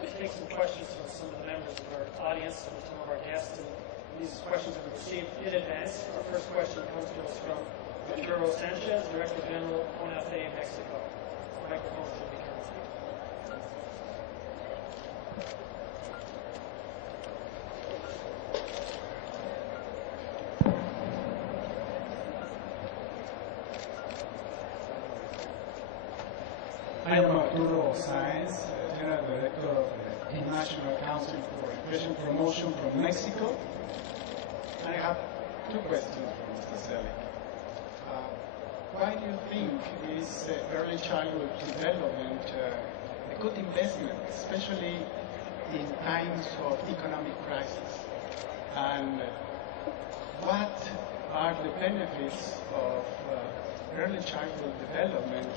to take some questions from some of the members of our audience and some of our guests. And these questions have been received in advance. Our first question comes to us from Arturo Sanchez, Director General, ONAFE, Mexico. The microphone should be coming to you. I am Arturo Sáenz, General Director of the International Council for Education Promotion from Mexico. I have two questions for Mr. Selig. Why do you think is early childhood development a good investment, especially in times of economic crisis? And what are the benefits of early childhood development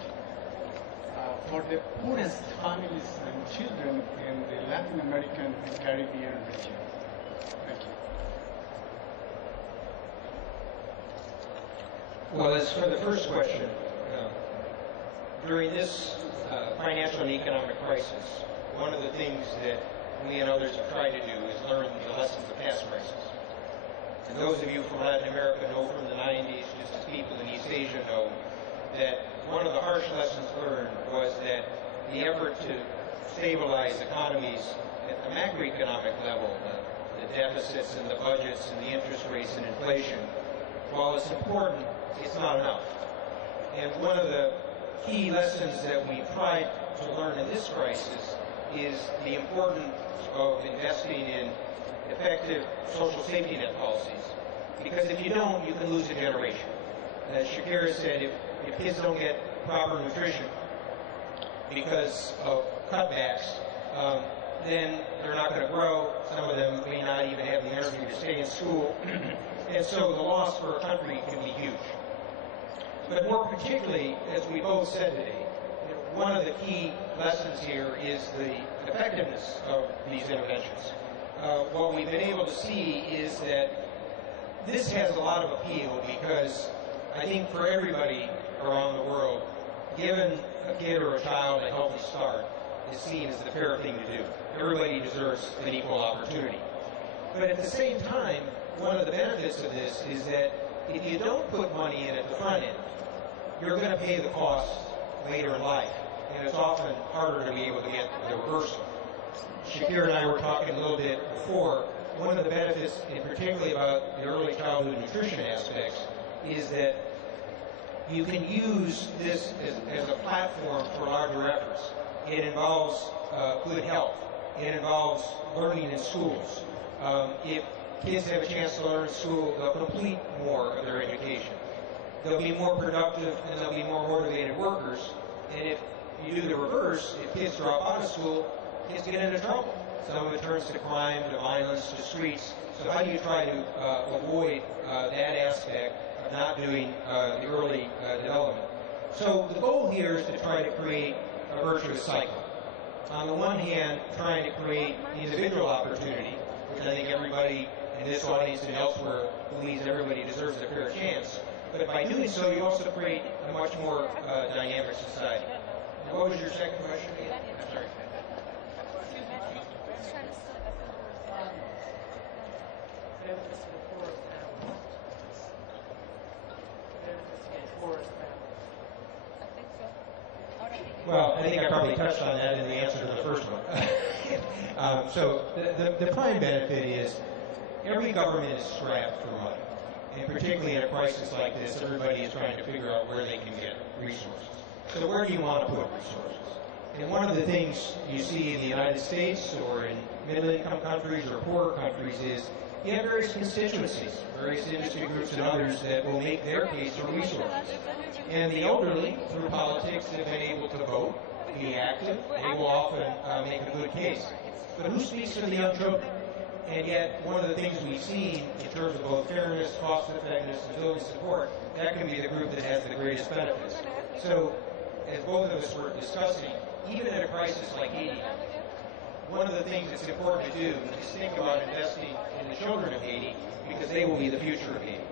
for the poorest families and children in the Latin American and Caribbean region? Thank you. Well, as for the first question, during this financial and economic crisis, one of the things that we and others have tried to do is learn the lessons of past crises. And those of you from Latin America know from the 90s, just as people in East Asia know, that one of the harsh lessons learned was that the effort to stabilize economies at the macroeconomic level, the deficits and the budgets and the interest rates and inflation, while it's important, it's not enough. And one of the key lessons that we tried to learn in this crisis is the importance of investing in effective social safety net policies. Because if you don't, you can lose a generation. As Shakira said, if kids don't get proper nutrition because of cutbacks, then they're not going to grow. Some of them may not even have the energy to stay in school. And so the loss for a country can be huge. But more particularly, as we both said today, one of the key lessons here is the effectiveness of these interventions. What we've been able to see is that this has a lot of appeal because I think for everybody around the world, giving a kid or a child a healthy start is seen as the fair thing to do. Everybody deserves an equal opportunity. But at the same time, one of the benefits of this is that if you don't put money in at the front end, you're going to pay the cost later in life. And it's often harder to be able to get the reversal. Shakir and I were talking a little bit before. One of the benefits, in particularly about the early childhood nutrition aspects, is that you can use this as a platform for larger efforts. It involves good health. It involves learning in schools. If kids have a chance to learn in school, they'll complete more of their education. They'll be more productive and they'll be more motivated workers. And if you do the reverse, if kids drop out of school, kids get into trouble. Some of it turns to crime, to violence, to streets. So how do you try to avoid that aspect of not doing the early development? So the goal here is to try to create a virtuous cycle. On the one hand, trying to create individual opportunity, which I think everybody in this audience and elsewhere believes everybody deserves a fair chance. But by doing so, you also create a much more dynamic society. Now, what was your second question again? I'm sorry. Well, I think I probably touched on that in the answer to the first one. So the prime benefit is every government is strapped for money. And particularly in a crisis like this, everybody is trying to figure out where they can get resources. So where do you want to put resources? And one of the things you see in the United States or in middle-income countries or poorer countries is you have various constituencies, various industry groups and others that will make their case for resources. And the elderly, through politics, have been able to vote, be active. They will often make a good case. But who speaks for the young children? And yet, one of the things we've seen in terms of both fairness, cost effectiveness, and ability support, that can be the group that has the greatest benefits. So, as both of us were discussing, even in a crisis like Haiti, one of the things that's important to do is think about investing in the children of Haiti because they will be the future of Haiti.